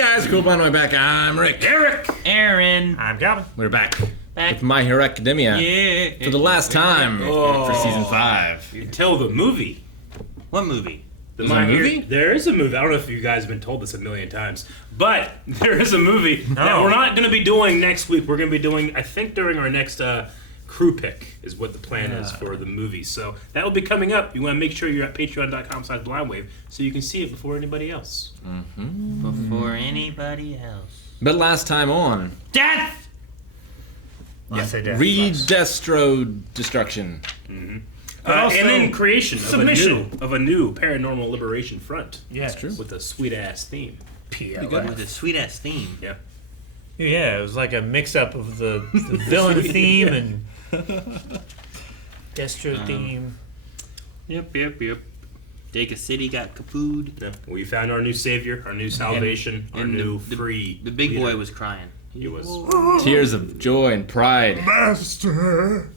guys, cool by my back. I'm Rick. Eric. Aaron. I'm Calvin. We're back with My Hero Academia. Yeah. For the last time for season 5. Until the movie. What movie? There's a movie? There is a movie. I don't know if you guys have been told this a million times, but there is a movie that we're not going to be doing next week. We're going to be doing, I think, during our next crew pick is what the plan is for the movie. So that will be coming up. You want to make sure you're at patreon.com/blindwave so you can see it before anybody else. Mm-hmm. Before anybody else. But last time on... Death! Redestro destruction. Mm-hmm. And then creation of a new paranormal liberation front. Yeah, that's true. With a sweet ass theme. With a sweet ass theme. Yeah. Yeah, it was like a mix up of the villain theme and Destro theme. Yep. Dacre City got kapooed. Yeah. We found our new savior, our new salvation, our new free. The big boy leader. was crying. He was. Tears of joy and pride. Master.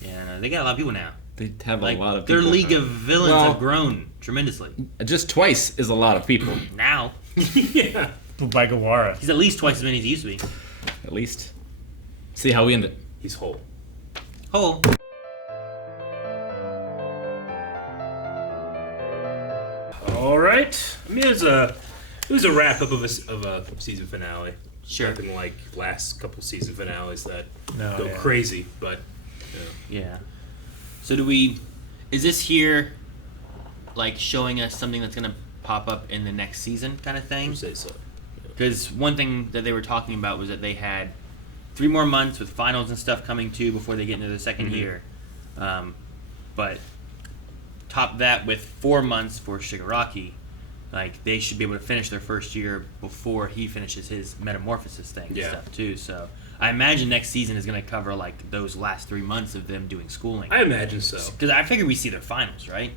Yeah, no, they got a lot of people now. They have Like, a lot of people. their league of villains have grown tremendously. Just twice is a lot of people. Now. Yeah. By Gawara. He's at least twice as many as he used to be. At least. See how we end it. He's whole. Whole. All right. I mean, it was a wrap up of a season finale. Sure. Nothing like last couple season finales that No, go crazy, but Yeah. So is this here like showing us something that's going to pop up in the next season kind of I thing? would say so. Because one thing that they were talking about was that they had 3 more months with finals and stuff coming too before they get into the second year. But top that with 4 months for Shigaraki. Like, they should be able to finish their first year before he finishes his metamorphosis thing and stuff too. So I imagine next season is going to cover like those last 3 months of them doing schooling. I imagine so. Because I figure we see their finals, right?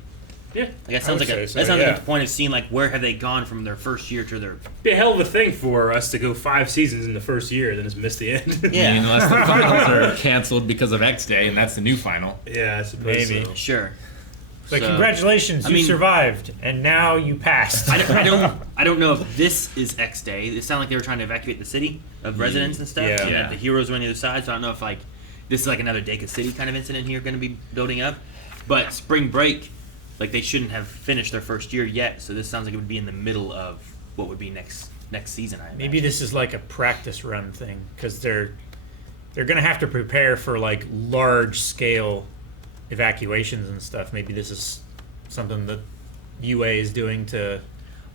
Yeah. Like that sounds like the point of seeing like where have they gone from their first year to their. Be a hell of a thing for us to go 5 seasons in the first year, then just miss the end. Yeah. I mean, unless the finals are canceled because of X Day, and that's the new final. Yeah, I suppose Maybe. so. Sure. But So, congratulations, you survived, and now you passed. I don't know if this is X Day. It sounded like they were trying to evacuate the city of residents and stuff. Yeah. And Yeah. that the heroes were on the other side. So I don't know if like this is like another Dacre City kind of incident here going to be building up. But spring break, like they shouldn't have finished their first year yet. So this sounds like it would be in the middle of what would be next season. I imagine. Maybe this is like a practice run thing because they're gonna have to prepare for like large scale evacuations and stuff. Maybe this is something that UA is doing to.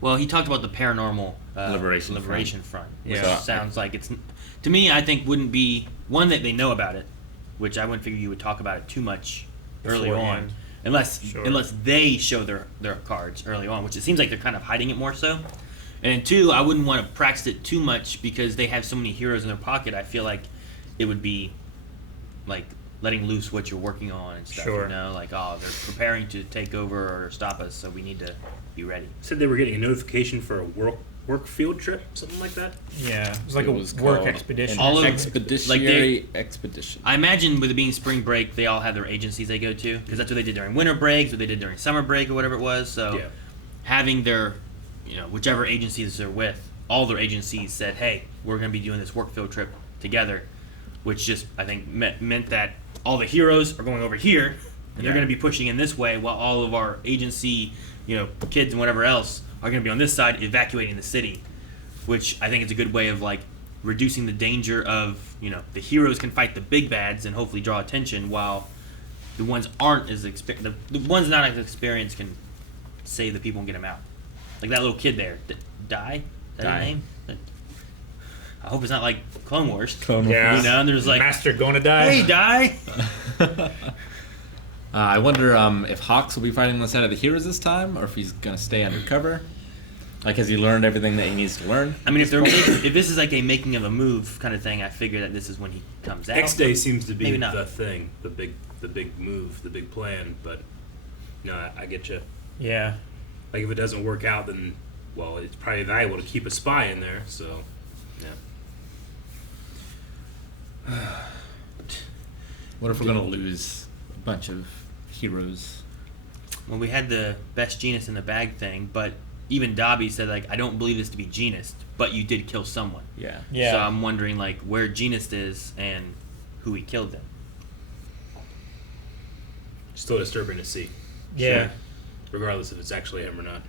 Well, he talked about the paranormal Liberation front. Yeah. Which sounds like it's to me. I think wouldn't be one that they know about it, which I wouldn't figure you would talk about it too much early on, Beforehand. unless they show their cards early on, which it seems like they're kind of hiding it more so. And 2, I wouldn't want to practice it too much because they have so many heroes in their pocket. I feel like it would be like letting loose what you're working on and stuff. Sure. You know, like they're preparing to take over or stop us, so we need to be ready. Said they were getting a notification for a work field trip, something like that. Yeah, it was like It a was work called expedition. All of- Expeditionary expedition. I imagine with it being spring break, they all have their agencies they go to because that's what they did during winter breaks, what they did during summer break, or whatever it was. So having their, whichever agencies they're with, all their agencies said, "Hey, we're going to be doing this work field trip together," which just I think meant that all the heroes are going over here, and they're going to be pushing in this way, while all of our agency, kids and whatever else are going to be on this side evacuating the city, which I think is a good way of like reducing the danger of the heroes can fight the big bads and hopefully draw attention, while the ones aren't as the ones not as experienced can save the people and get them out. Like that little kid there, Die. Is that his name? I hope it's not like Clone Wars. Yeah. And there's like, Master gonna die. hey, Die. I wonder if Hawks will be fighting on the side of the heroes this time, or if he's gonna stay undercover. Like, has he learned everything that he needs to learn? I mean, if this is like a making of a move kind of thing, I figure that this is when he comes out. X Day seems to be Maybe not. the thing, the big move, the big plan. But I get you. Yeah. Like if it doesn't work out, then it's probably valuable to keep a spy in there. So What if we're gonna lose a bunch of heroes? Well, we had the best Genus in the bag thing, but even Dobby said, like, I don't believe this to be Genus, but you did kill someone. Yeah. Yeah. So I'm wondering like where Genus is and who he killed then. Still disturbing to see, Yeah. regardless if it's actually him or not.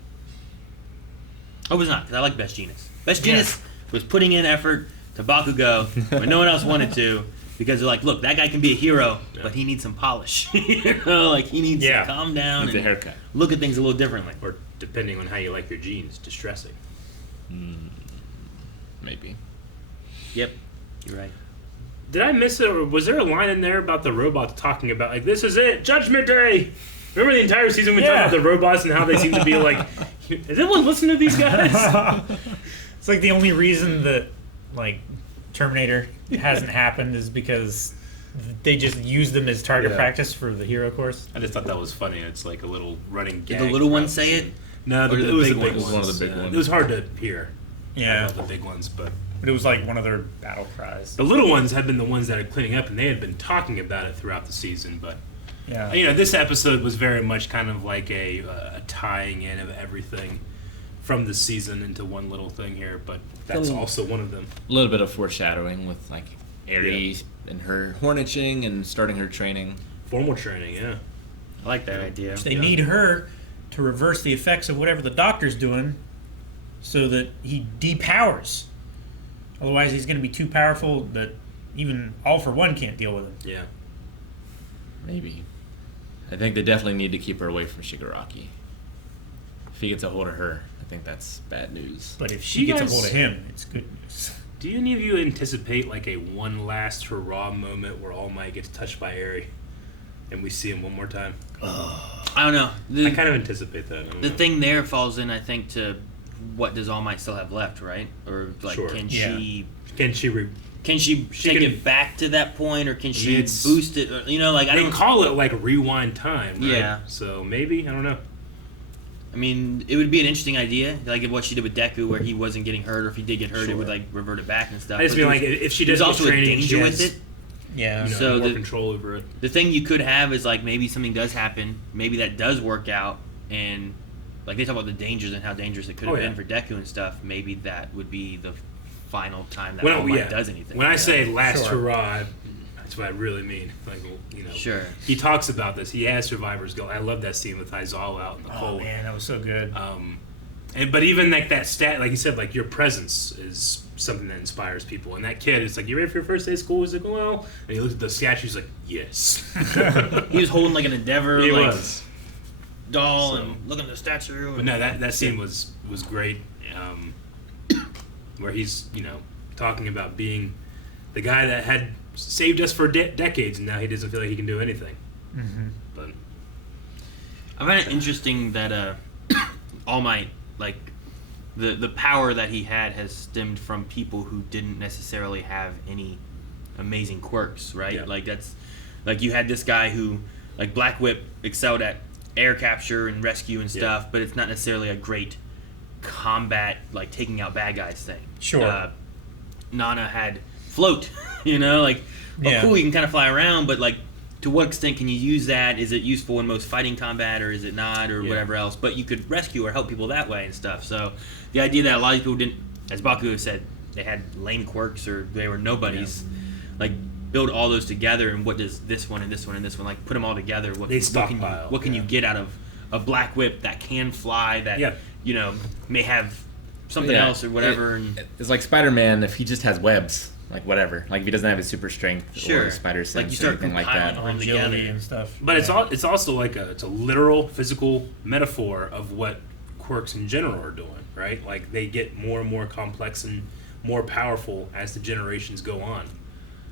Oh, it was not, because I like Best Genus. Best Genus was putting in effort to Bakugo when no one else wanted to, because they're like, look, that guy can be a hero, but he needs some polish. You know, like he needs to calm down Needs a and haircut. look at things a little differently. Or depending on how you like your genes, distressing. Maybe. Yep, you're right. Did I miss it, or was there a line in there about the robots talking about, like, this is it, Judgment Day? Remember the entire season we talked about the robots and how they seem to be like, is anyone listening to these guys? It's like the only reason that like Terminator hasn't happened is because they just used them as target practice for the hero course. I just thought that was funny. It's like a little running gag. Did the little ones throughout the say it? season. No, Or it was the big big ones? ones. It was one of the big ones. It was hard to hear. Yeah, The big ones, but but it was like one of their battle cries. the little ones had been the ones that are cleaning up, and they had been talking about it throughout the season. But Yeah, you know, this episode was very much kind of like a tying in of everything from the season into one little thing here. But that's also one of them. A little bit of foreshadowing with like Aries and her hornetching and starting her training. Formal training, yeah. I like that idea. they need her to reverse the effects of whatever the doctor's doing, so that he depowers. Otherwise, he's going to be too powerful that even All for One can't deal with him. Yeah. Maybe. I think they definitely need to keep her away from Shigaraki. If he gets a hold of her, I think that's bad news. But if she You gets guys- a hold of him, it's good news. Do any of you anticipate like a one last hurrah moment where All Might gets touched by Eri, and we see him one more time? I don't know. I kind of anticipate that. I don't The know. thing there falls in, I think, to what does All Might still have left, right? Or like, Sure. can Yeah. she Can she? can she She take can- it back to that point, or can she It's- boost it? Or, you know, like I They don't. call it like rewind time. Right? Yeah. So maybe I don't know. I mean, it would be an interesting idea, like what she did with Deku, where he wasn't getting hurt, or if he did get hurt, it would like revert it back and stuff. I just But mean there's- like if she there's does also get a training, danger she with has, it. Yeah. You know, So more the- control over it. The thing you could have is like maybe something does happen, maybe that does work out, and like they talk about the dangers and how dangerous it could have Oh, yeah. been for Deku and stuff. Maybe that would be the final time that When, All Might yeah. does anything. When I you know? say last Sure. hurrah, that's what I really mean. Like, you know, Sure. He talks about this. He has survivors go. I love that scene with Aizawa out in the Oh cold. man, that was so good. But even like that stat, like you said, like your presence is something that inspires people. And that kid is like, "You ready for your first day of school?" He's like, "Well," and he looks at the statue. He's like, "Yes." He was holding like an Endeavor He like was. doll So- and looking at the statue. But no, that scene was great, where he's talking about being the guy that had saved us for decades, and now he doesn't feel like he can do anything. But I find it interesting that All Might, like the power that he had, has stemmed from people who didn't necessarily have any amazing quirks, right? Yeah. Like that's like you had this guy who, like Black Whip, excelled at air capture and rescue and stuff, but it's not necessarily a great combat, like taking out bad guys thing. Sure. Nana had float, like Yeah. cool, you can kind of fly around, but like to what extent can you use that? Is it useful in most fighting combat, or is it not, or whatever else? But you could rescue or help people that way and stuff. So the idea that a lot of people didn't, as Baku said, they had lame quirks or they were nobodies, like build all those together, and what does this one and this one and this one, like put them all together? What They can stockpile, what can you get out of a Black Whip that can fly, that may have something else or whatever? It's like Spider-Man if he just has webs, like whatever. Like if he doesn't have his super strength Sure. or spider Like sense you or start anything like compiling that. all Agility together. and stuff. But it's also like it's a literal physical metaphor of what quirks in general are doing, right? Like they get more and more complex and more powerful as the generations go on.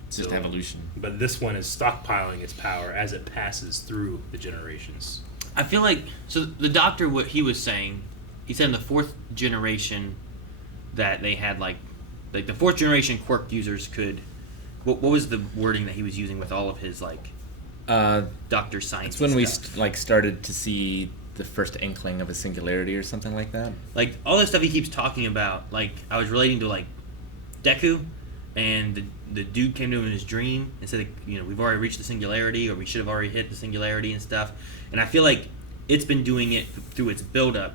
It's just evolution. But this one is stockpiling its power as it passes through the generations. I feel like, so the doctor, what he was saying, he said in the fourth generation that they had like the fourth generation quirk users could, what was the wording that he was using with all of his like Dr. Science? It's when we stuff? started to see the first inkling of a singularity or something like that. Like all that stuff he keeps talking about, like I was relating to like Deku, and the dude came to him in his dream and said, we've already reached the singularity, or we should have already hit the singularity and stuff. And I feel like it's been doing it through its buildup,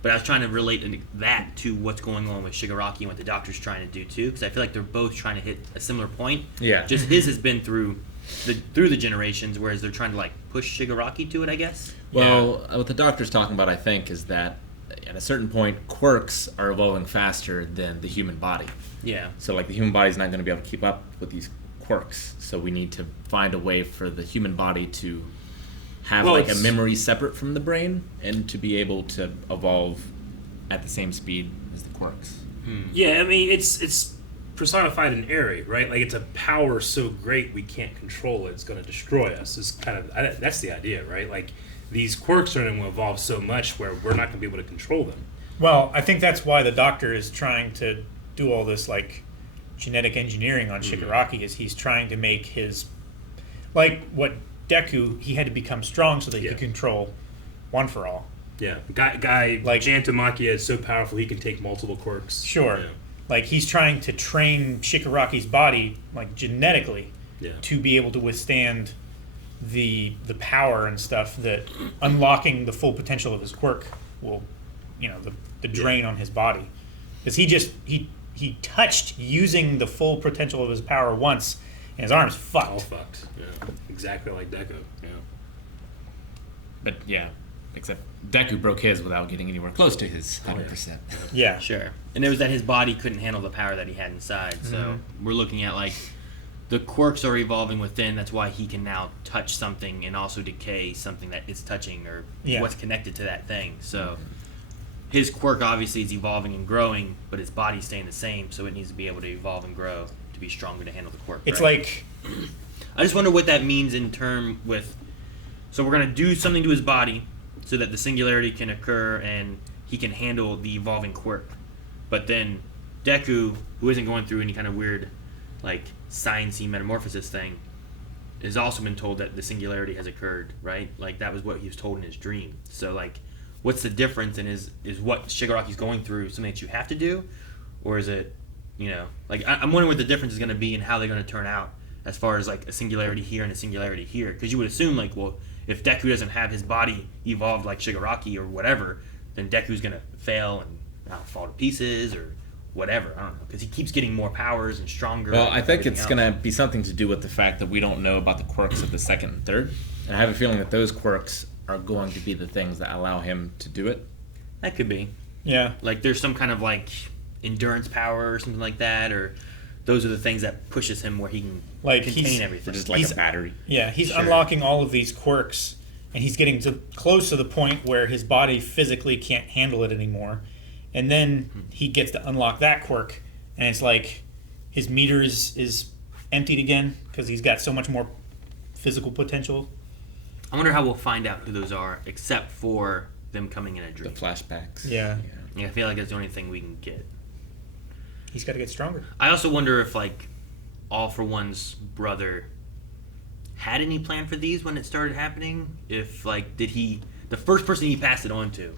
But I was trying to relate that to what's going on with Shigaraki and what the Doctor's trying to do too, because I feel like they're both trying to hit a similar point. Yeah. Just his has been through the generations, whereas they're trying to like push Shigaraki to it, I guess. Well, what the Doctor's talking about, I think, is that at a certain point, quirks are evolving faster than the human body. Yeah. So, like, the human body's not going to be able to keep up with these quirks. So we need to find a way for the human body to have, like, a memory separate from the brain and to be able to evolve at the same speed as the quirks. Yeah, I mean, it's personified in Eri, right? Like, it's a power so great we can't control it. It's going to destroy us. It's kind of that's the idea, right? Like, these quirks are going to evolve so much where we're not going to be able to control them. Well, I think that's why the Doctor is trying to do all this, like, genetic engineering on Shigaraki, is he's trying to make his, like, what Deku, he had to become strong so that he could control One for All. Yeah, guy like Like- Jantamachia is so powerful he can take multiple quirks. Sure. Yeah. Like, he's trying to train Shigaraki's body, like, genetically, Yeah. to be able to withstand the power and stuff that unlocking the full potential of his quirk will, the drain on his body. Because he touched using the full potential of his power once, and his arm's fucked. All fucked. Yeah, exactly like Deku. Yeah. But, yeah, except Deku broke his without getting anywhere close to his 100%. Yeah. Sure. And it was that his body couldn't handle the power that he had inside. So we're looking at, like, the quirks are evolving within. That's why he can now touch something and also decay something that it's touching or what's connected to that thing. So his quirk obviously is evolving and growing, but his body's staying the same. So it needs to be able to evolve and grow to be stronger to handle the quirk. It's right? like, I just wonder what that means in term with. So we're gonna do something to his body so that the singularity can occur and he can handle the evolving quirk. But then Deku, who isn't going through any kind of weird, like, science-y metamorphosis thing, has also been told that the singularity has occurred, right? Like, that was what he was told in his dream. So, like, what's the difference, and is what Shigaraki's going through something that you have to do? Or is it, like, I'm wondering what the difference is going to be and how they're going to turn out as far as, like, a singularity here and a singularity here. Because you would assume, like, well, if Deku doesn't have his body evolved like Shigaraki or whatever, then Deku's going to fail and fall to pieces or whatever. I don't know, because he keeps getting more powers and stronger. Well, and I think everything it's else. going to be something to do with the fact that we don't know about the quirks of the second and third. And I have a feeling that those quirks are going to be the things that allow him to do it. That could be. yeah. Like, there's some kind of, like, endurance power or something like that, or those are the things that pushes him where he can Like, contain he's- everything. Just like He's- a battery. Yeah, he's Sure. unlocking all of these quirks, and he's getting close to the point where his body physically can't handle it anymore. And then he gets to unlock that quirk, and it's like his meter is emptied again because he's got so much more physical potential. I wonder how we'll find out who those are, except for them coming in a The dream. flashbacks. Yeah. Yeah, I feel like that's the only thing we can get. He's got to get stronger. I also wonder if, like, All For One's brother had any plan for these when it started happening. If, like, the first person he passed it on to,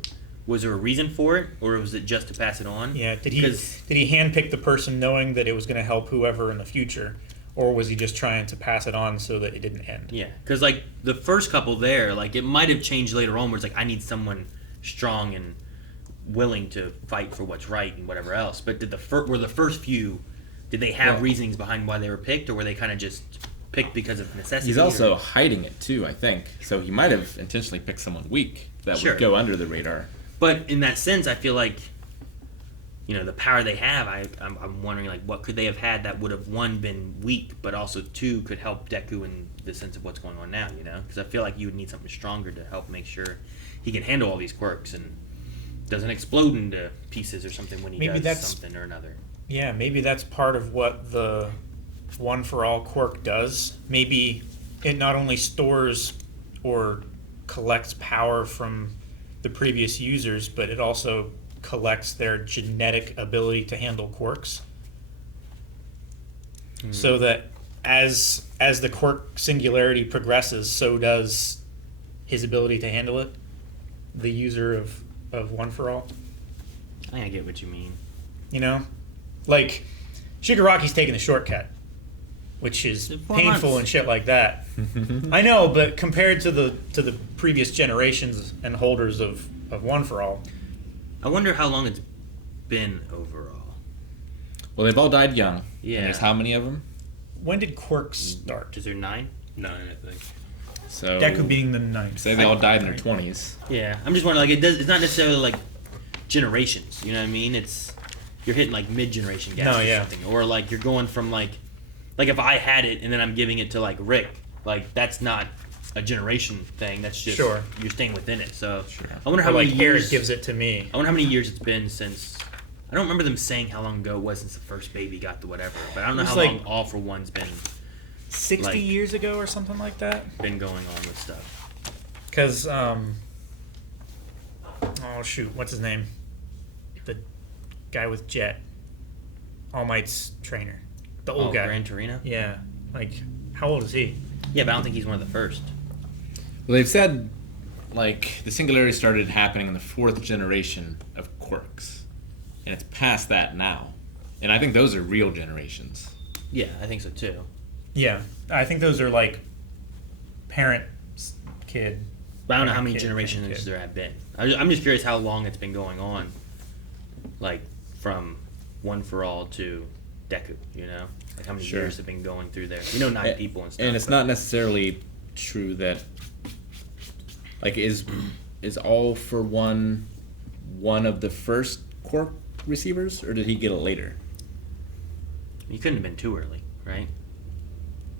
was there a reason for it, or was it just to pass it on? Yeah. Did he 'Cause- handpick the person knowing that it was going to help whoever in the future, or was he just trying to pass it on so that it didn't end? Yeah, because, like, the first couple there, like, it might have changed later on where it's like, I need someone strong and willing to fight for what's right and whatever else. But did were the first few, did they have Well- reasonings behind why they were picked, or were they kind of just picked because of necessity? He's also or- hiding it, too, I think. So he might have intentionally picked someone weak that Sure. would go under the radar. But in that sense, I feel like, the power they have, I'm wondering, like, what could they have had that would have, one, been weak, but also, two, could help Deku in the sense of what's going on now, Because I feel like you would need something stronger to help make sure he can handle all these quirks and doesn't explode into pieces or something when he Maybe does that's- something or another. Yeah, maybe that's part of what the One for All quirk does. Maybe it not only stores or collects power from the previous users, but it also collects their genetic ability to handle quirks. So that as the quirk singularity progresses, so does his ability to handle it, the user of One for All. I think I get what you mean. Like, Shigaraki's taking the shortcut, which is 4 painful months. and shit like that. I know, but compared to the previous generations and holders of One for All, I wonder how long it's been overall. Well, they've all died young. Yeah. And there's how many of them? When did quirks start? Is there 9? 9, I think. So Deku being the 9th. say they all died in their 20s. Yeah, I'm just wondering, like, it's not necessarily, like, generations, you know what I mean? You're hitting, like, mid-generation gaps or something. Or, like, you're going from, like, if I had it and then I'm giving it to, like, Rick, like, that's not a generation thing. That's just, you're staying within it. So, I wonder how many years... Eric gives it to me. I wonder how many years it's been since... I don't remember them saying how long ago it was since the first baby got the whatever, but I don't know how long All For One's been... 60 years ago or something like that? Been going on with stuff. Because, oh shoot, what's his name? The guy with Jet. All Might's trainer. The old guy. Gran Torino? Yeah. Like, how old is he? Yeah, but I don't think he's one of the first. Well, they've said, like, the singularity started happening in the 4th generation of quirks. And it's past that now. And I think those are real generations. Yeah, I think so too. Yeah. I think those are, like, parent, kid. But I don't know how many generations there have been. I'm just curious how long it's been going on. Like, from One for All to Deku, you know? Like, how many years have been going through there? 9 people and stuff. And it's not necessarily true that... Like, is All For One of the first quirk receivers? Or did he get it later? He couldn't have been too early, right?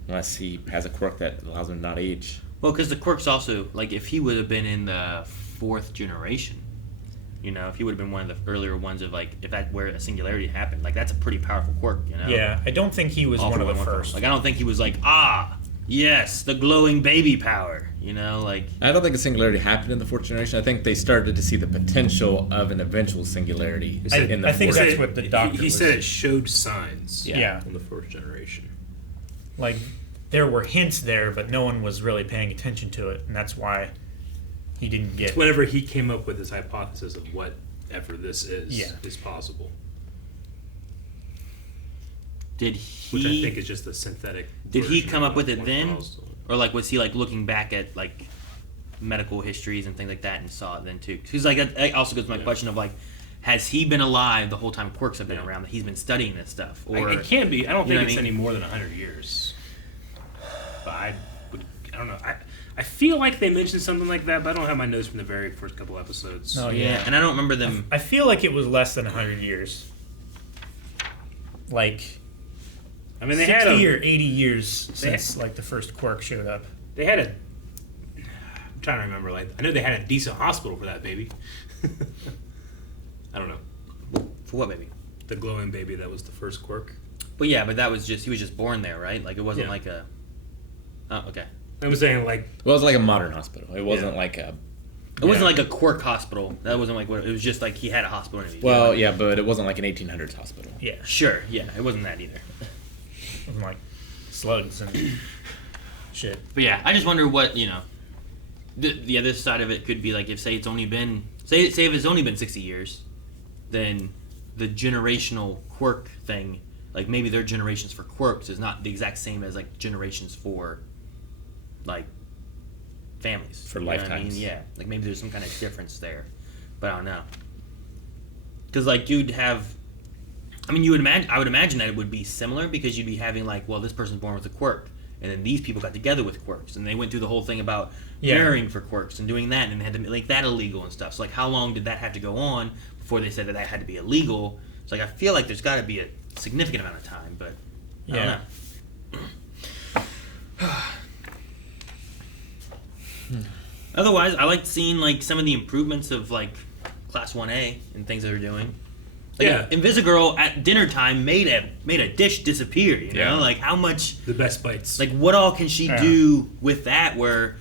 Unless he has a quirk that allows him to not age. Well, because the quirk's also... Like, if he would have been in the 4th generation... if he would have been one of the earlier ones of, like, if that where a singularity happened, like, that's a pretty powerful quirk, you know? Yeah, I don't think he was one of the first. Like, I don't think he was like, yes, the glowing baby power, like... I don't think a singularity happened in the 4th generation. I think they started to see the potential of an eventual singularity in the I think 4th. that's what the doctor He said it showed signs in the 4th generation. Like, there were hints there, but no one was really paying attention to it, and that's why... he didn't get... Whenever he came up with his hypothesis of whatever this is possible. Did he... Which I think is just a synthetic... Did he come up with it then? Or, like, was he, like, looking back at, like, medical histories and things like that and saw it then, too? Because, like, that also goes to my question of, like, has he been alive the whole time quirks have been around, that he's been studying this stuff? Or it can't be. I don't think it's any more than 100 years. But I don't know. I feel like they mentioned something like that, but I don't have my notes from the very first couple episodes. Oh, yeah. And I don't remember them... I feel like it was less than 100 years. Like... I mean, they 60 had or 80 years since, like, the first quirk showed up. They had I'm trying to remember, like... I know they had a decent hospital for that baby. I don't know. For what baby? The glowing baby that was the first quirk. But yeah, but that was just... He was just born there, right? Like, it wasn't like a... Oh, okay. I was saying, like... Well, it was like a modern hospital. It wasn't like a... It wasn't like a quirk hospital. That wasn't like what... It was just like he had a hospital. Well, yeah, but it wasn't like an 1800s hospital. Yeah. Sure, yeah. It wasn't that either. It wasn't like slugs and shit. But yeah, I just wonder what, the other side of it could be like if, say, it's only been... Say if it's only been 60 years, then the generational quirk thing, like maybe their generations for quirks is not the exact same as like generations for like families. For lifetimes. Yeah. Like maybe there's some kind of difference there. But I don't know. Because like you'd have... I mean, I would imagine that it would be similar because you'd be having like, well, this person's born with a quirk. And then these people got together with quirks. And they went through the whole thing about marrying for quirks and doing that. And they had to make that illegal and stuff. So like how long did that have to go on before they said that had to be illegal? So like I feel like there's got to be a significant amount of time. But I don't know. Otherwise, I liked seeing like some of the improvements of like Class 1A and things that they're doing. Like Invisigirl at dinner time made a dish disappear. You know, like how much the best bites. Like what all can she do with that? Where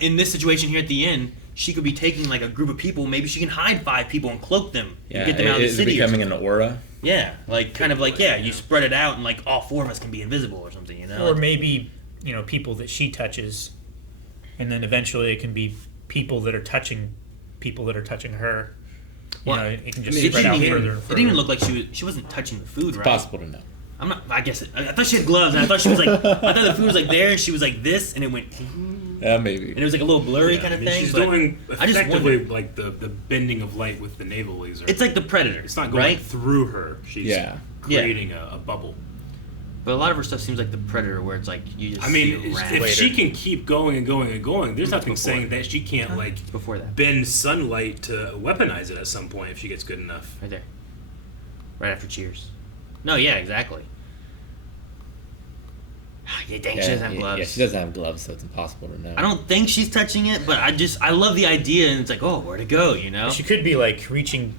in this situation here at the end, she could be taking like a group of people. Maybe she can hide 5 people and cloak them and get them out of the city. Is it becoming an aura? Yeah, like kind of like you spread it out and like all 4 of us can be invisible or something. You know, or maybe people that she touches. And then eventually it can be people that are touching her. It can just spread out further and further. It didn't even look like she wasn't touching the food, right? It's possible to know. I guess I thought she had gloves, and I thought she was like, I thought the food was like there, and she was like this, and it went. Maybe. And it was like a little blurry kind I of mean, thing. she's but doing I just effectively wonder. like the bending of light with the naval laser. It's like the Predator. It's not going right? through her. She's creating a bubble. But a lot of her stuff seems like the Predator, where it's like you just. I mean, see around. if she can keep going and going and going, there's nothing saying that she can't Before that. bend sunlight to weaponize it at some point if she gets good enough. Right there. Right after Cheers. No, yeah, exactly. Yeah, dang, she doesn't have gloves. Yeah, she doesn't have gloves, so it's impossible to know. I don't think she's touching it, but I love the idea, and it's like, oh, where'd it go, you know? She could be like reaching,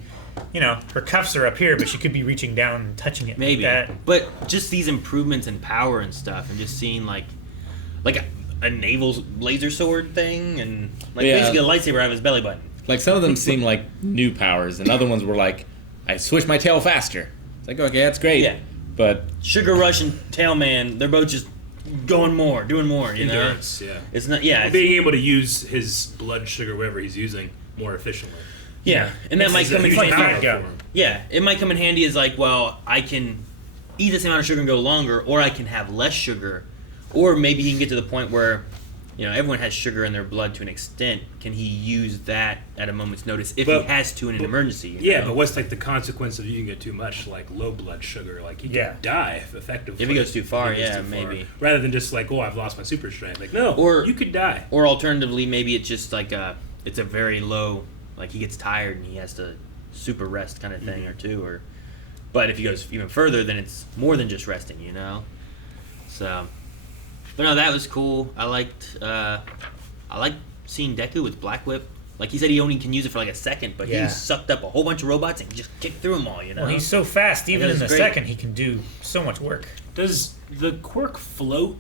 her cuffs are up here, but she could be reaching down and touching it. Maybe. Like that. But just these improvements in power and stuff, and just seeing like a naval laser sword thing, and basically a lightsaber out of his belly button. Like some of them seem like new powers, and other ones were like, I switch my tail faster. It's like, okay, that's great. Yeah. But Sugar Rush and Tailman, they're both just doing more, you know? Endurance, yeah. It's not, yeah. Being able to use his blood sugar, whatever he's using, more efficiently. Yeah, and that might come in Huge power handy. for him. Yeah, it might come in handy as like, well, I can eat this amount of sugar and go longer, or I can have less sugar, or maybe he can get to the point where, everyone has sugar in their blood to an extent. Can he use that at a moment's notice if he has to in an emergency? Yeah, but what's like the consequence of using it too much, like low blood sugar? Like he could die effectively if he goes too far. Maybe. Rather than just like, oh, I've lost my super strength. Like no, or you could die. Or alternatively, maybe it's just like it's a very low, like he gets tired and he has to super rest kind of thing or two. But if he goes even further, then it's more than just resting, So. But no, that was cool. I liked seeing Deku with Black Whip. Like he said, he only can use it for like a second, but he sucked up a whole bunch of robots and just kicked through them all. Well, he's so fast. Even in the second, he can do so much work. Does the quirk float?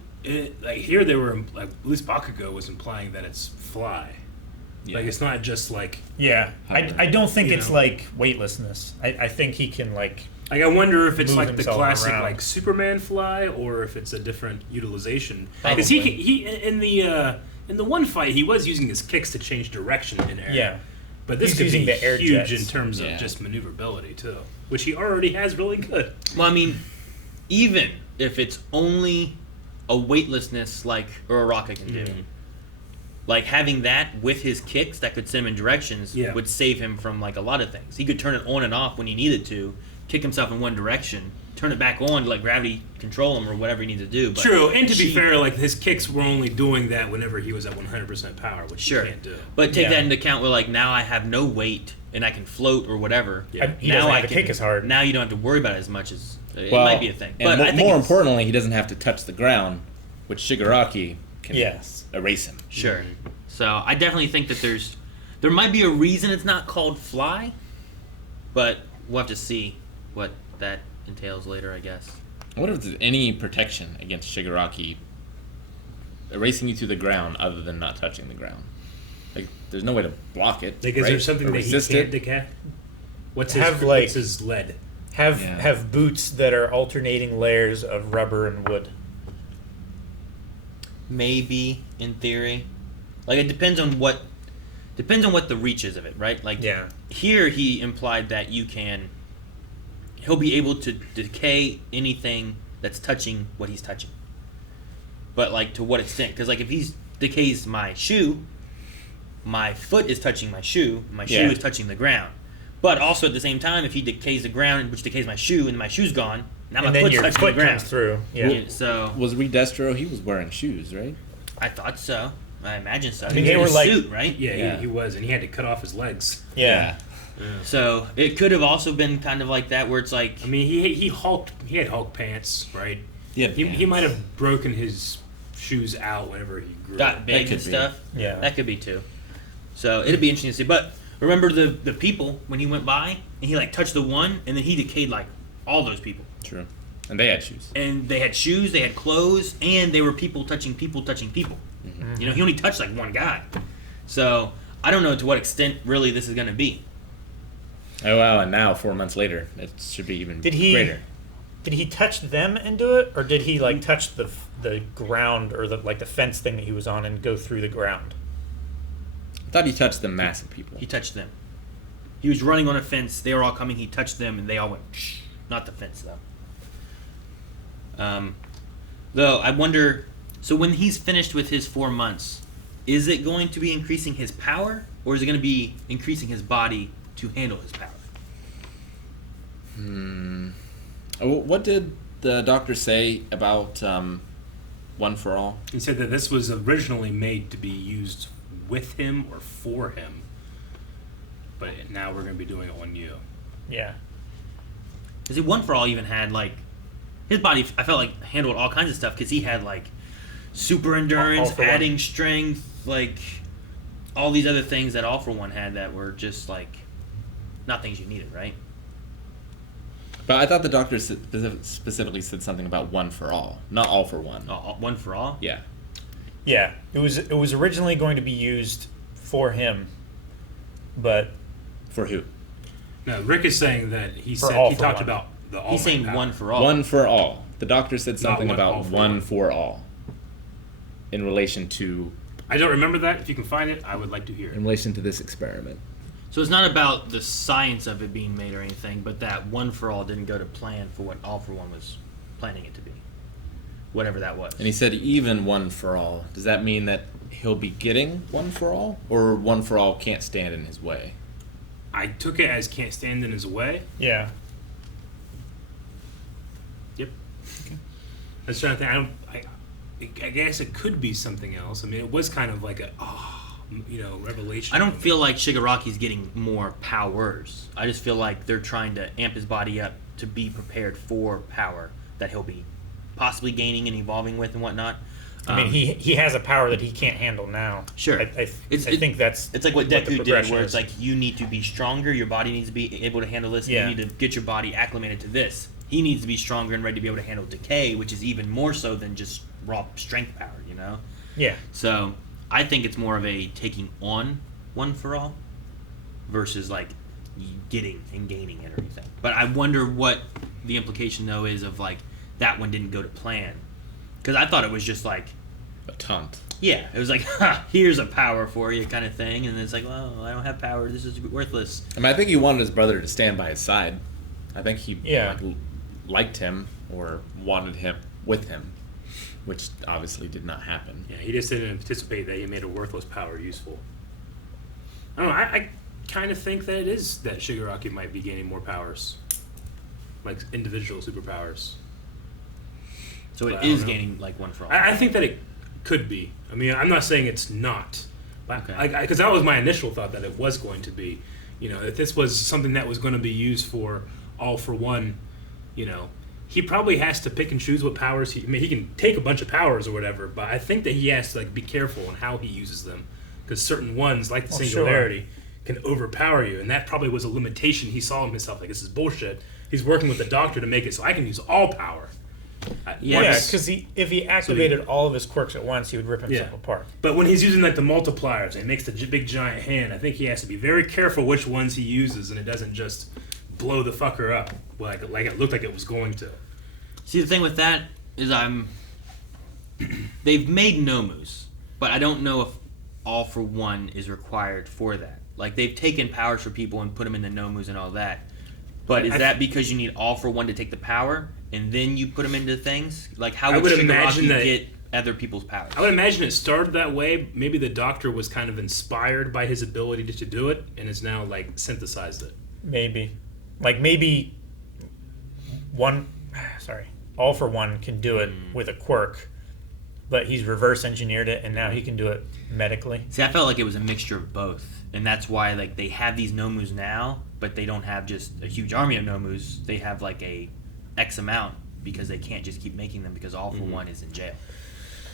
Like here, they were like at least Bakugo was implying that it's fly. Yeah. Like it's not just like. Yeah, I don't think it's like weightlessness. I think he can like. Like I wonder if it's like the classic around. like Superman fly, or if it's a different utilization. Because he in the one fight he was using his kicks to change direction in air. Yeah, but this he's could using be the air huge jets. in terms of just maneuverability too, which he already has really good. Well, I mean, even if it's only a weightlessness like Uraraka can do, like having that with his kicks that could send him in directions would save him from like a lot of things. He could turn it on and off when he needed to. Kick himself in one direction, turn it back on to let gravity control him or whatever he needs to do. But true, and to be fair, like his kicks were only doing that whenever he was at 100% power, which he can't do. But take that into account where like now I have no weight and I can float or whatever. Yeah. Now I can kick as hard. Now you don't have to worry about it as much as it might be a thing. And but I think more importantly, he doesn't have to touch the ground, which Shigaraki can erase him. Sure. So I definitely think that there might be a reason it's not called Fly, but we'll have to see what that entails later, I guess. I wonder if there's any protection against Shigaraki erasing you to the ground other than not touching the ground. Like, there's no way to block it. Like, is there something that he can't decay? What's his lead? Have boots that are alternating layers of rubber and wood. Maybe, in theory. Like, it depends on what the reach is of it, right? Like, here he implied that he'll be able to decay anything that's touching what he's touching. But, like, to what extent? Because, like, if he decays my shoe, my foot is touching my shoe is touching the ground. But also, at the same time, if he decays the ground, which decays my shoe, and my shoe's gone, now my foot's touching the ground. Comes through. So was Redestro, he was wearing shoes, right? I thought so. I imagine so. I mean, they were like... suit, right? Yeah, he was, and he had to cut off his legs. Yeah. So it could have also been kind of like that, where it's like, I mean, he had Hulk pants, right? Yeah, he might have broken his shoes out whenever he grew got big and stuff. Yeah, that could be too. So it'd be interesting to see. But remember the people when he went by and he like touched the one, and then he decayed like all those people. True. And they had shoes. And they had shoes, they had clothes, and they were people touching people touching people. Mm-hmm. You know, he only touched like one guy. So I don't know to what extent really this is going to be. Oh wow! And now 4 months later, it should be even greater. Did he touch them and do it, or did he like touch the ground or the fence thing that he was on and go through the ground? I thought he touched the massive people. He touched them. He was running on a fence. They were all coming. He touched them, and they all went. Shh. Not the fence though. Though I wonder. So when he's finished with his 4 months, is it going to be increasing his power, or is it going to be increasing his body to handle his power? What did the doctor say about One for All? He said that this was originally made to be used with him or for him, but now we're going to be doing it on you. Yeah. Because One for All even had, like, his body, I felt like, handled all kinds of stuff, because he had, like, super endurance, adding strength, like, all these other things that All for One had that were just, like, not things you needed, right? But I thought the doctor specifically said something about One for All, not All for One. Oh, One for All? Yeah. Yeah. It was originally going to be used for him, but For who? No, Rick is saying that he For said all he for talked one. about the all. He's saying power. One for All. One for All. The doctor said something Not about all for One one. for All in relation to I don't remember that. If you can find it, I would like to hear it. in relation to this experiment. So it's not about the science of it being made or anything, but that One for All didn't go to plan for what All for One was planning it to be. Whatever that was. And he said even One for All. Does that mean that he'll be getting One for All, or One for All can't stand in his way? I took it as can't stand in his way. yeah. Yep. I was trying to think. I guess it could be something else. I mean, it was kind of like a revelation. I don't feel like Shigaraki's getting more powers. I just feel like they're trying to amp his body up to be prepared for power that he'll be possibly gaining and evolving with and whatnot. I mean, he has a power that he can't handle now. Sure. I think that's It's like what the Deku did, progression where it's is. like you need to be stronger, your body needs to be able to handle this, Yeah. and you need to get your body acclimated to this. He needs to be stronger and ready to be able to handle decay, which is even more so than just raw strength power, you know? Yeah. So I think it's more of a taking on One for All versus like getting and gaining and everything. But I wonder what the implication though is of like that one didn't go to plan, because I thought it was just like, A taunt. yeah, it was like, ha, here's a power for you kind of thing, and it's like, well, I don't have power, this is worthless. I mean, I think he wanted his brother to stand by his side. I think he Yeah. liked him or wanted him with him, which obviously did not happen. Yeah, he just didn't anticipate that he made a worthless power useful. I don't know. I kind of think that it is that Shigaraki might be gaining more powers, like individual superpowers. So But it I don't is know. gaining like One for All. I think that it could be. I mean, I'm not saying it's not, but Okay. because that was my initial thought that it was going to be. You know, if this was something that was going to be used for All for One, you know, he probably has to pick and choose what powers he. I mean, he can take a bunch of powers or whatever, but I think that he has to like be careful on how he uses them, because certain ones, like the Oh, singularity, can overpower you, and that probably was a limitation he saw in himself. Like, this is bullshit. He's working with the doctor to make it so I can use all power. Yeah. Yeah, Once. because if he activated all of his quirks at once, he would rip himself Yeah. apart. But when he's using like the multipliers and he makes the big giant hand, I think he has to be very careful which ones he uses, and it doesn't just blow the fucker up like it looked like it was going to. See, the thing with that is they've made Nomus, but I don't know if All for One is required for that. Like, they've taken powers for people and put them in the Nomus and all that. But is that because you need All for One to take the power, and then you put them into things? Like, how I would would imagine Shigaraki that- get other people's powers? I would imagine it started that way. Maybe the doctor was kind of inspired by his ability to do it, and has now like synthesized it. Maybe. Like, maybe All for One can do it with a quirk, but he's reverse engineered it, and now he can do it medically. See, I felt like it was a mixture of both, and that's why like they have these Nomus now, but they don't have just a huge army of Nomus. They have like a X amount because they can't just keep making them because All for One is in jail.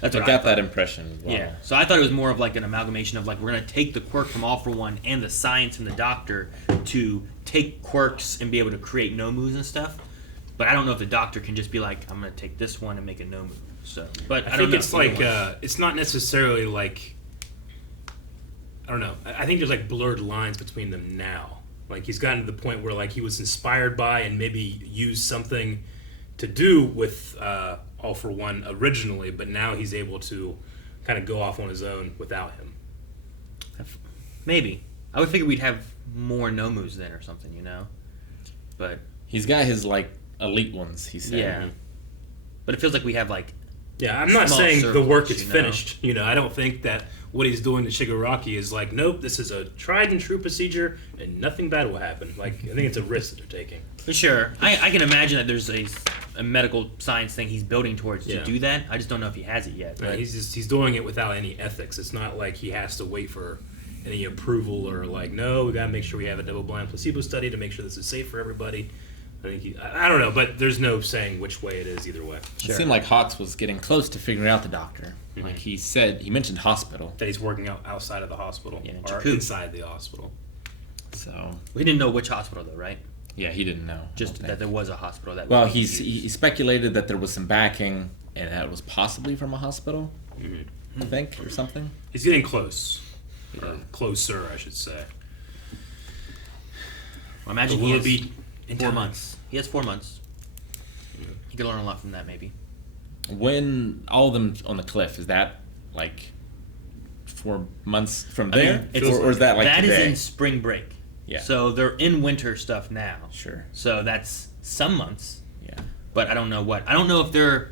That's I what got thought. that impression as well. Yeah, so I thought it was more of like an amalgamation of like we're gonna take the quirk from All for One and the science from the Doctor to take quirks and be able to create Nomus and stuff. But I don't know if the Doctor can just be like, I'm gonna take this one and make a Nomu. So, but I, I don't think know. it's Either like one. it's not necessarily like I don't know. I think there's like blurred lines between them now. Like he's gotten to the point where like he was inspired by and maybe used something to do with All for One originally, but now he's able to kind of go off on his own without him. Maybe I would figure we'd have more Nomus then or something, you know. But He's got his like elite ones. He said. yeah, but it feels like we have like Yeah, I'm not Small saying the work circles, is you know? finished. You know, I don't think that what he's doing to Shigaraki is like, nope, this is a tried and true procedure, and nothing bad will happen. Like, I think it's a risk that they're taking. For sure. I can imagine that there's a medical science thing he's building towards to do that. I just don't know if he has it yet. Right, he's doing it without any ethics. It's not like he has to wait for any approval or like, no, we gotta make sure we have a double-blind placebo study to make sure this is safe for everybody. I think I don't know, but there's no saying which way it is either way. It seemed like Hawks was getting close to figuring out the doctor. Mm-hmm. Like he mentioned hospital. That he's working outside of the hospital or Jakku. inside the hospital. So we didn't know which hospital though, right? Yeah, he didn't know. Just that there was a hospital. He speculated that there was some backing and that it was possibly from a hospital, I think, or something. He's getting close. Or closer, I should say. Well, imagine he has 4 months. He has 4 months. He could learn a lot from that, maybe. When all of them on the cliff, is that like 4 months from there? Or is that like that today? Is in spring break. Yeah. So they're in winter stuff now. Sure. So that's some months. Yeah. But I don't know what. I don't know if they're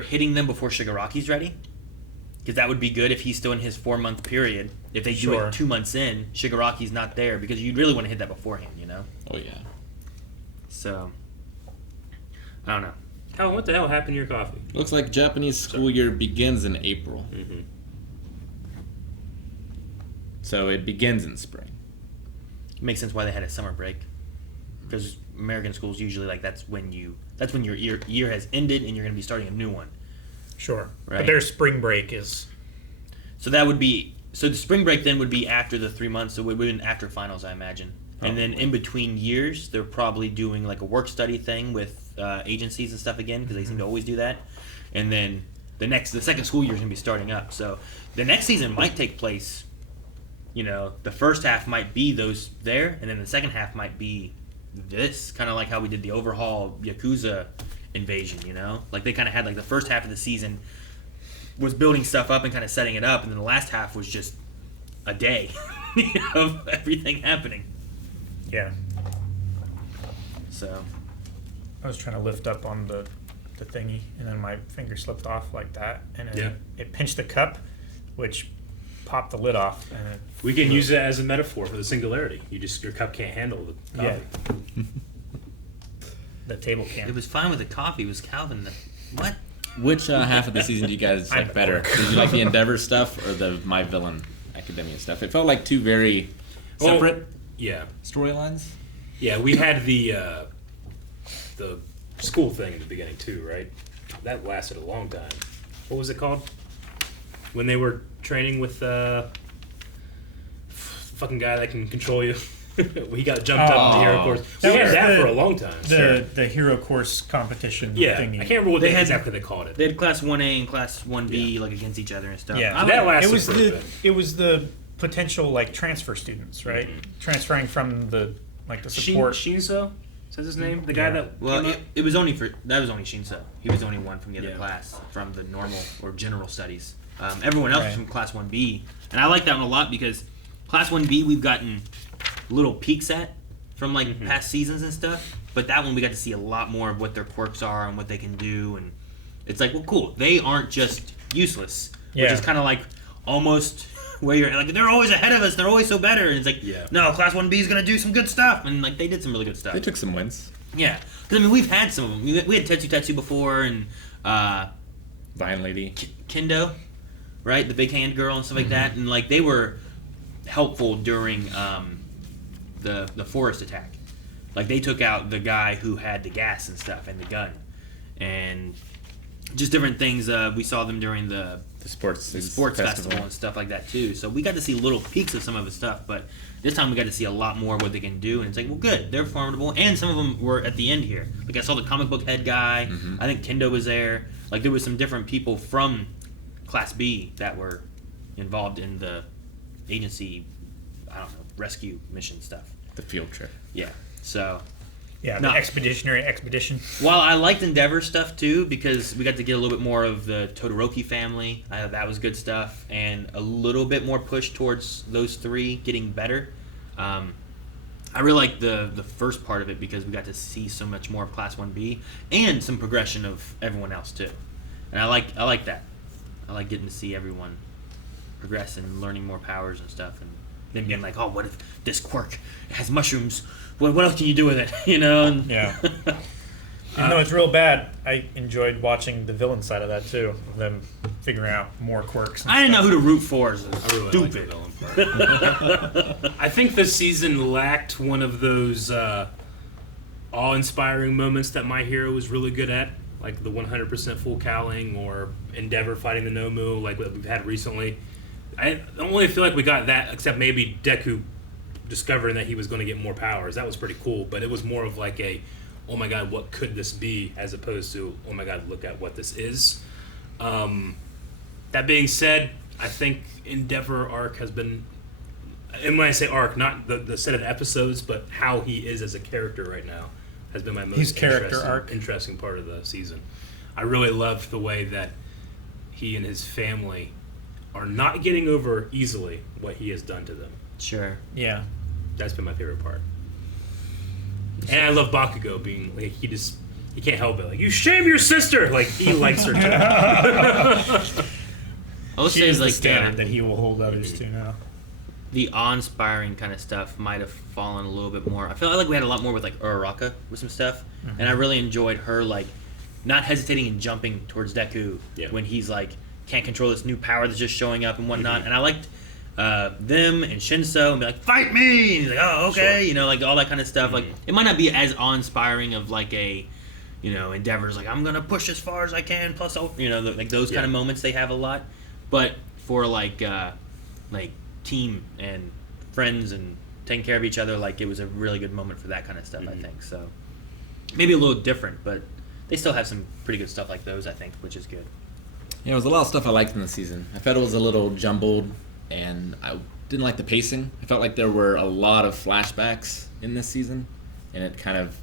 hitting them before Shigaraki's ready. Because that would be good if he's still in his 4-month period. If they do it 2 months in, Shigaraki's not there because you'd really want to hit that beforehand, you know? Oh yeah. So I don't know. Calvin, what the hell happened to your coffee? Looks like Japanese school year begins in April. Mm-hmm. So it begins in spring. It makes sense why they had a summer break. Because American schools usually that's when your year has ended and you're going to be starting a new one. Sure. Right. But their spring break is... So that would be... So the spring break then would be after the 3 months. So it would have been after finals, I imagine. And then in between years, they're probably doing like a work study thing with agencies and stuff again because they seem to always do that. And then the second school year is going to be starting up. So the next season might take place, the first half might be those there, and then the second half might be this. Kind of like how we did the Overhaul Yakuza invasion, Like they kind of had like the first half of the season was building stuff up and kind of setting it up, and then the last half was just a day of everything happening. Yeah. So I was trying to lift up on the thingy, and then my finger slipped off like that, and it pinched the cup, which popped the lid off. And we can use it as a metaphor for the singularity. Your cup can't handle the coffee. Yeah. The table can't. It was fine with the coffee. It was Calvin. What? Which half of the season do you guys like better? Did you like the Endeavor stuff or the My Villain Academia stuff? It felt like two very separate storylines. Yeah, we had the school thing in the beginning too, right? That lasted a long time. What was it called? When they were training with fucking guy that can control you. He got jumped up in the hero course. We had that for a long time. The hero course competition thingy. I can't remember what exactly they called it. They had Class 1A and Class 1B like against each other and stuff. Yeah, that lasted it was the potential like transfer students, right? Mm-hmm. Transferring from the support. Shinso? Is that his name? The guy that it was only Shinso. He was the only one from the other class from the normal or general studies. Everyone else was from Class 1B, and I like that one a lot because Class 1B we've gotten little peeks at from past seasons and stuff, but that one we got to see a lot more of what their quirks are and what they can do, and it's like, well, cool. They aren't just useless, which is kind of like almost where you're like they're always ahead of us. They're always so better, and it's like no, Class 1B is gonna do some good stuff, and like they did some really good stuff. They took some wins. Yeah, because I mean we've had some of them. We had Tetsu before, and Vine Lady, Kendo, right, the big hand girl and stuff like that, and like they were helpful during the forest attack. Like they took out the guy who had the gas and stuff and the gun, and just different things. We saw them during the sports festival and stuff like that too. So we got to see little peeks of some of his stuff, but this time we got to see a lot more of what they can do. And it's like, well, good, they're formidable, and some of them were at the end here. Like I saw the comic book head guy. I think Kendo was there. Like there was some different people from Class B that were involved in the agency, I don't know, rescue mission stuff. The field trip. Yeah. So. Yeah, the expeditionary expedition. While I liked Endeavor stuff too, because we got to get a little bit more of the Todoroki family. I thought that was good stuff, and a little bit more push towards those three getting better. I really liked the first part of it because we got to see so much more of Class 1B and some progression of everyone else too. And I like that. I like getting to see everyone progress and learning more powers and stuff, and then being like, oh, what if this quirk has mushrooms? What else can you do with it? And Yeah. Even though it's real bad, I enjoyed watching the villain side of that too. Of them figuring out more quirks. I didn't know who to root for. So I really stupid. like the villain part. I think this season lacked one of those awe-inspiring moments that My Hero was really good at, like the 100% full cowling or Endeavor fighting the Nomu, like what we've had recently. I don't really feel like we got that, except maybe Deku discovering that he was going to get more powers. That was pretty cool, but it was more of like a, oh my god, what could this be, as opposed to, oh my god, look at what this is. That being said, I think Endeavor arc has been, and when I say arc, not the set of episodes, but how he is as a character right now, has been my most interesting part of the season. I really loved the way that he and his family are not getting over easily what he has done to them. Sure. Yeah. That's been my favorite part. And I love Bakugo being like, he can't help it. Like, you shame your sister. Like, he likes her too. I'll say She's like the standard that he will hold others to now. The awe-inspiring kind of stuff might have fallen a little bit more. I feel like we had a lot more with like Uraraka with some stuff, and I really enjoyed her like not hesitating and jumping towards Deku when he's like can't control this new power that's just showing up and whatnot. And I liked them and Shinso and be like, fight me! And he's like, oh, okay, Sure. like all that kind of stuff. Like it might not be as awe-inspiring of like a, Endeavor's like, I'm gonna push as far as I can. Plus, like those kind of moments they have a lot. But for like team and friends and taking care of each other, like it was a really good moment for that kind of stuff. I think so. Maybe a little different, but they still have some pretty good stuff like those. I think, which is good. There was a lot of stuff I liked in the season. I felt it was a little jumbled, and I didn't like the pacing. I felt like there were a lot of flashbacks in this season, and it kind of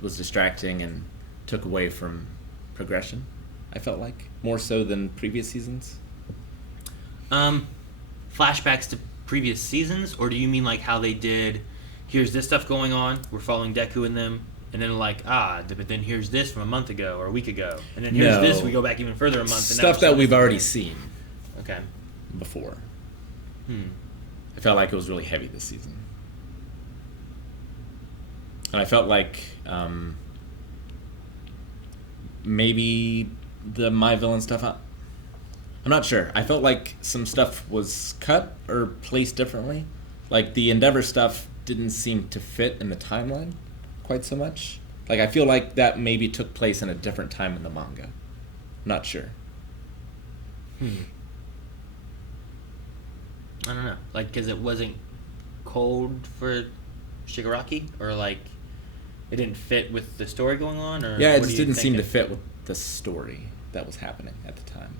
was distracting and took away from progression, I felt like, more so than previous seasons. Flashbacks to previous seasons, or do you mean like how they did, here's this stuff going on, we're following Deku and them, and then like, but then here's this from a month ago or a week ago, and then here's this, we go back even further a month. And stuff that we've already seen before. I felt like it was really heavy this season. And I felt like maybe the My Villain stuff, I'm not sure. I felt like some stuff was cut or placed differently. Like the Endeavor stuff didn't seem to fit in the timeline quite so much. Like I feel like that maybe took place in a different time in the manga. Not sure. I don't know. Like, because it wasn't cold for Shigaraki? Or like, it didn't fit with the story going on? Or yeah, it just didn't seem to fit with the story that was happening at the time.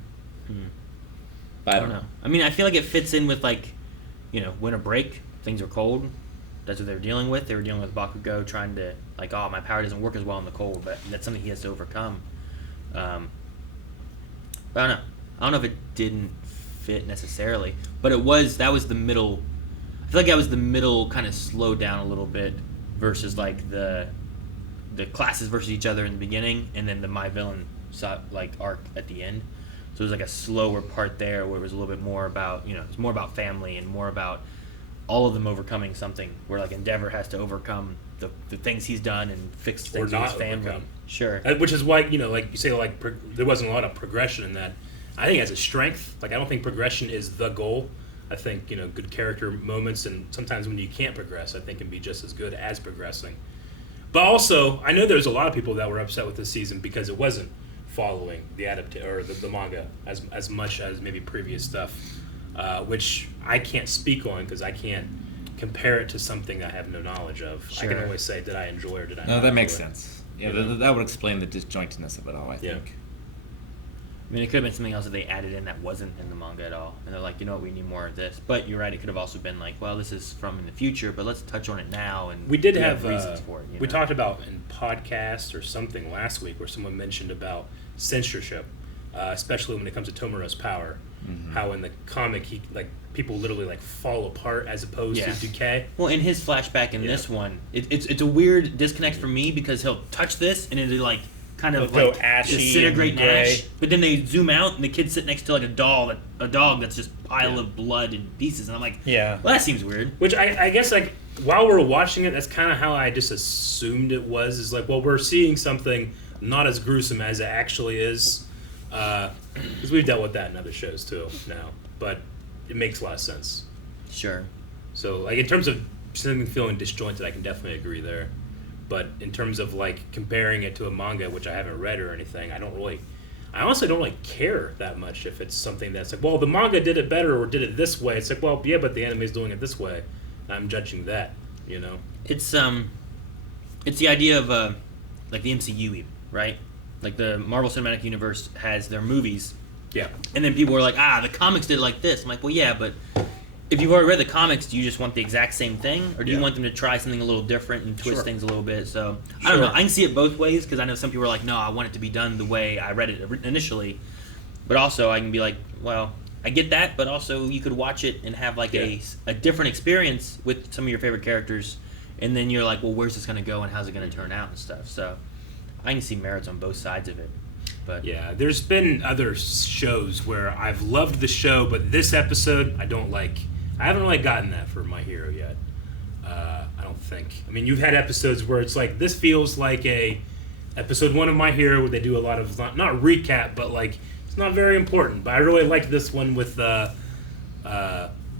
But I don't know. I mean, I feel like it fits in with like, winter break. Things are cold. That's what they were dealing with. They were dealing with Bakugo trying to like, oh, my power doesn't work as well in the cold, but that's something he has to overcome. But I don't know. I don't know if it didn't fit necessarily, but that was the middle. I feel like that was the middle kind of slowed down a little bit versus like the classes versus each other in the beginning, and then the My Villain arc at the end. So it was like a slower part there where it was a little bit more about, it's more about family and more about all of them overcoming something, where like Endeavor has to overcome the things he's done and fix things in his family. Overcome. Sure. Which is why, like you say, like there wasn't a lot of progression in that. I think as a strength, like I don't think progression is the goal. I think, good character moments, and sometimes when you can't progress, I think can be just as good as progressing. But also, I know there's a lot of people that were upset with this season because it wasn't following the the manga as much as maybe previous stuff, which I can't speak on because I can't compare it to something I have no knowledge of. Sure. I can always say, did I enjoy or did I not? No, that makes enjoy it? sense. Yeah, that would explain the disjointedness of it all, I think. I mean, it could have been something else that they added in that wasn't in the manga at all. And they're like, we need more of this. But you're right, it could have also been like, well, this is from in the future, but let's touch on it now. And we did have reasons for it. We talked about in podcast or something last week where someone mentioned about censorship, especially when it comes to Tomura's power. How in the comic, people literally fall apart as opposed to decay. Well, in his flashback in this one, it's a weird disconnect for me because he'll touch this and it'll kind of They'll like go ashy disintegrate and and ash. gray. But then they zoom out and the kid sitting next to like a dog that's just pile of blood and pieces, and I'm like, Yeah. well, that seems weird. Which I guess, like, while we're watching it, that's kind of how I just assumed it was. Is like, well, we're seeing something not as gruesome as it actually is. Because we've dealt with that in other shows, too, now. But it makes a lot of sense. Sure. So, like, in terms of something feeling disjointed, I can definitely agree there. But in terms of, like, comparing it to a manga, which I haven't read or anything, I honestly don't really care that much if it's something that's like, well, the manga did it better or did it this way. It's like, well, yeah, but the anime's doing it this way. I'm judging that, you know? It's the idea of like the MCU even, right? Like the Marvel Cinematic Universe has their movies, Yeah. and then people are like, the comics did it like this. I'm like, well, yeah, but if you've already read the comics, do you just want the exact same thing, or do you want them to try something a little different and twist things a little bit? So I don't know. I can see it both ways because I know some people are like, no, I want it to be done the way I read it initially, but also I can be like, well, I get that, but also you could watch it and have like a different experience with some of your favorite characters, and then you're like, well, where's this going to go and how's it going to turn out and stuff. So I can see merits on both sides of it. But Yeah, there's been other shows where I've loved the show, but this episode I don't like. I haven't really gotten that for My Hero yet. I don't think. I mean, you've had episodes where it's like, this feels like a episode 1 of My Hero where they do a lot of, not recap, but like, it's not very important. But I really liked this one with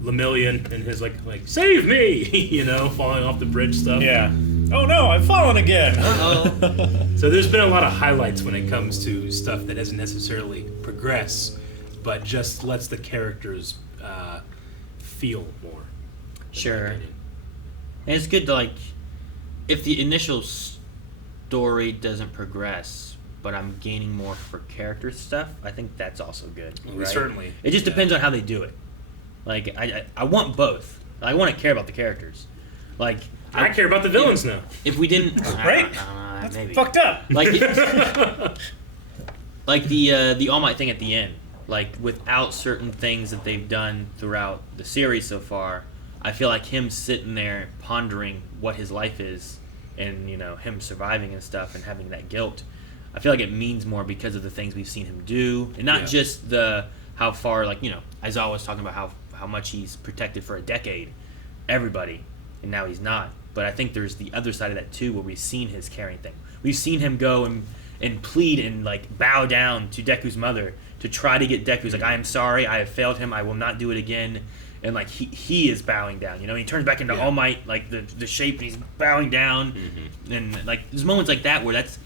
Lemillion and his like save me, you know, falling off the bridge stuff. Yeah. Oh no, I've fallen again. So there's been a lot of highlights when it comes to stuff that doesn't necessarily progress, but just lets the characters feel more. in my sure. opinion. And it's good to like, if the initial story doesn't progress, but I'm gaining more for character stuff, I think that's also good. Well, right? certainly. It just depends on how they do it. Like I want both. I want to care about the characters. Like I care about the villains now. if we didn't, Right? That's maybe. Fucked up. Like like the All Might thing at the end. Like without certain things that they've done throughout the series so far, I feel like him sitting there pondering what his life is, and you know him surviving and stuff, and having that guilt. I feel like it means more because of the things we've seen him do, and not just the how far, like, you know, Aizawa was talking about how much he's protected for a decade, everybody, and now he's not. But I think there's the other side of that too, where we've seen his caring thing. We've seen him go and plead and like bow down to Deku's mother to try to get Deku's like, I am sorry, I have failed him, I will not do it again. And like he is bowing down, you know. He turns back into All Might, like the shape, and he's bowing down. And like there's moments like that where that's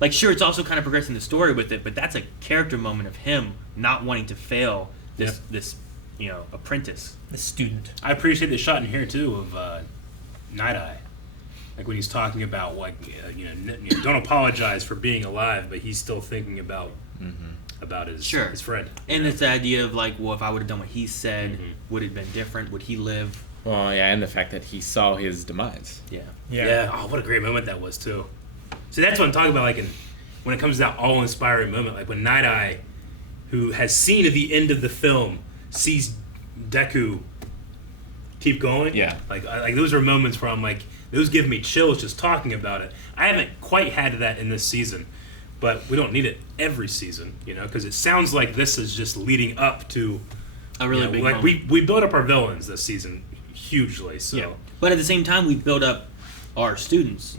like, sure, it's also kind of progressing the story with it, but that's a character moment of him not wanting to fail this you know, apprentice. The student. I appreciate the shot in here too of Night Eye, like when he's talking about like don't apologize for being alive, but he's still thinking about his friend. And it's the idea of like, well, if I would have done what he said, would it have been different? Would he live? Well, yeah, and the fact that he saw his demise. Yeah. Oh, what a great moment that was too. So that's what I'm talking about. Like when it comes to that all-inspiring moment, like when Night Eye, who has seen at the end of the film, sees Deku keep going. Yeah. Like those are moments where I'm like, those give me chills just talking about it. I haven't quite had that in this season, but we don't need it every season, you know, because it sounds like this is just leading up to A really big like moment. we built up our villains this season hugely. So Yeah. But at the same time, we've built up our students,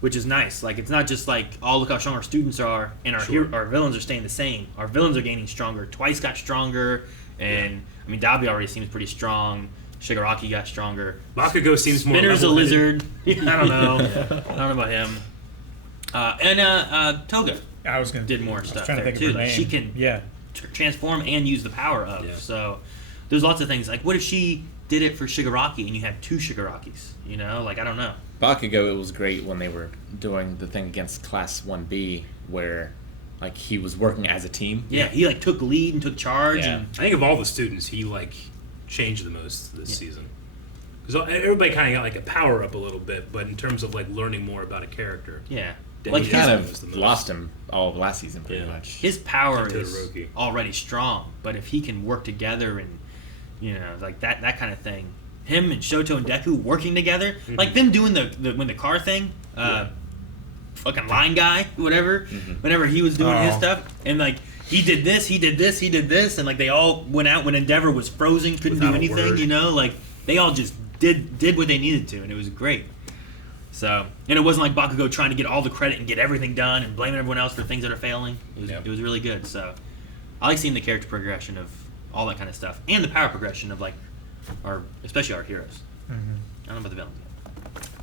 which is nice. Like, it's not just like, oh, look how strong our students are, and our villains are staying the same. Our villains are gaining stronger. Twice got stronger, and I mean, Dabi already seems pretty strong. Shigaraki got stronger. Bakugo seems more Spinner's a level-headed. lizard. I don't know. I don't know about him. And Toga I was gonna did more stuff trying to there think of too. her name. She can transform and use the power of. Yeah. So there's lots of things. Like, what if she did it for Shigaraki and you had 2 Shigarakis? You know, like, I don't know. Bakugo, it was great when they were doing the thing against Class 1B where, like, he was working as a team. Yeah, he like took lead and took charge. Yeah. And I think of all the students, he like changed the most this season. Because everybody kind of got like a power up a little bit, but in terms of like learning more about a character, yeah, Then like he Kind was the of most. lost him all of last season, pretty Yeah. much. his power To is Todoroki. already strong. But if he can work together and, you know, like that kind of thing, him and Shoto and Deku working together, like them doing the when the car thing, fucking line guy, whatever. Whenever he was doing his stuff, and like he did this, and like they all went out when Endeavor was frozen, couldn't Without do a anything. word. You know, like they all just did what they needed to, and it was great. So, and it wasn't like Bakugo trying to get all the credit and get everything done and blaming everyone else for things that are failing. It was really good. So, I like seeing the character progression of all that kind of stuff, and the power progression of like especially our heroes. I don't know about the villains yet.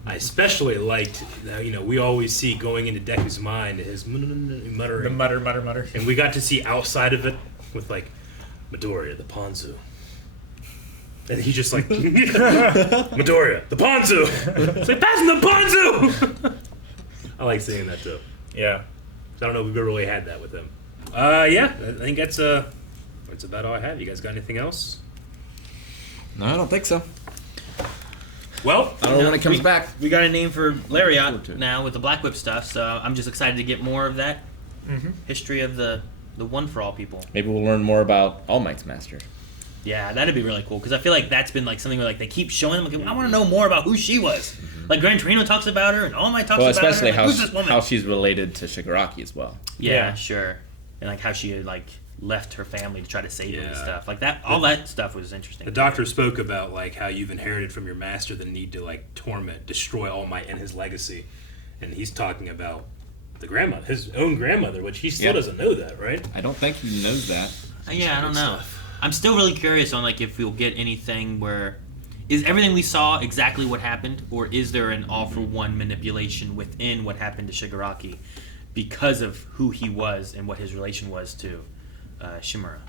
I especially liked, we always see going into Deku's mind his muttering. The mutter. And we got to see outside of it with like Midoriya, the Ponzu. And he's just like, Midoriya, the Ponzu! It's like, pass him the Ponzu! I like seeing that too. Yeah. I don't know if we've ever really had that with him. Yeah, I think that's about all I have. You guys got anything else? No, I don't think so. Well, I don't know when it comes back. We got a name for Lariat Forward to it. now with the Black Whip stuff, so I'm just excited to get more of that history of the One for All people. Maybe we'll learn more about All Might's master. Yeah, that'd be really cool because I feel like that's been like something where like they keep showing them. Like, I want to know more about who she was. Like Gran Torino talks about her, and All Might talks Well, about her. especially Like, who's this woman? how she's related to Shigaraki as well. Yeah, Yeah. sure. And like how she had like left her family to try to save him and Yeah. stuff. Like that, all that stuff was interesting. the doctor spoke about like how you've inherited from your master the need to like torment, destroy All Might and his legacy, and he's talking about the grandmother, his own grandmother, which he still Yeah. doesn't know that, right? I don't think he knows that. Yeah, I don't know. Stuff. I'm still really curious on like if we'll get anything where is everything we saw exactly what happened, or is there an all-for-one manipulation within what happened to Shigaraki because of who he was and what his relation was to Shimura?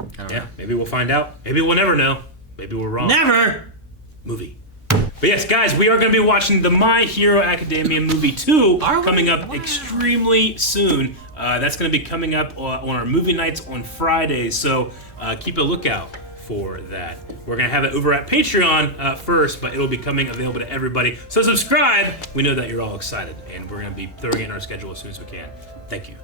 I don't Yeah, know. maybe we'll find out. Maybe we'll never know. Maybe we're wrong. Never. Movie. But yes, guys, we are going to be watching the My Hero Academia movie 2 Are we? coming up Wow. extremely soon. That's going to be coming up on our movie nights on Fridays, so keep a lookout for that. We're going to have it over at Patreon first, but it'll be coming available to everybody. So subscribe. We know that you're all excited, and we're going to be throwing it in our schedule as soon as we can. Thank you.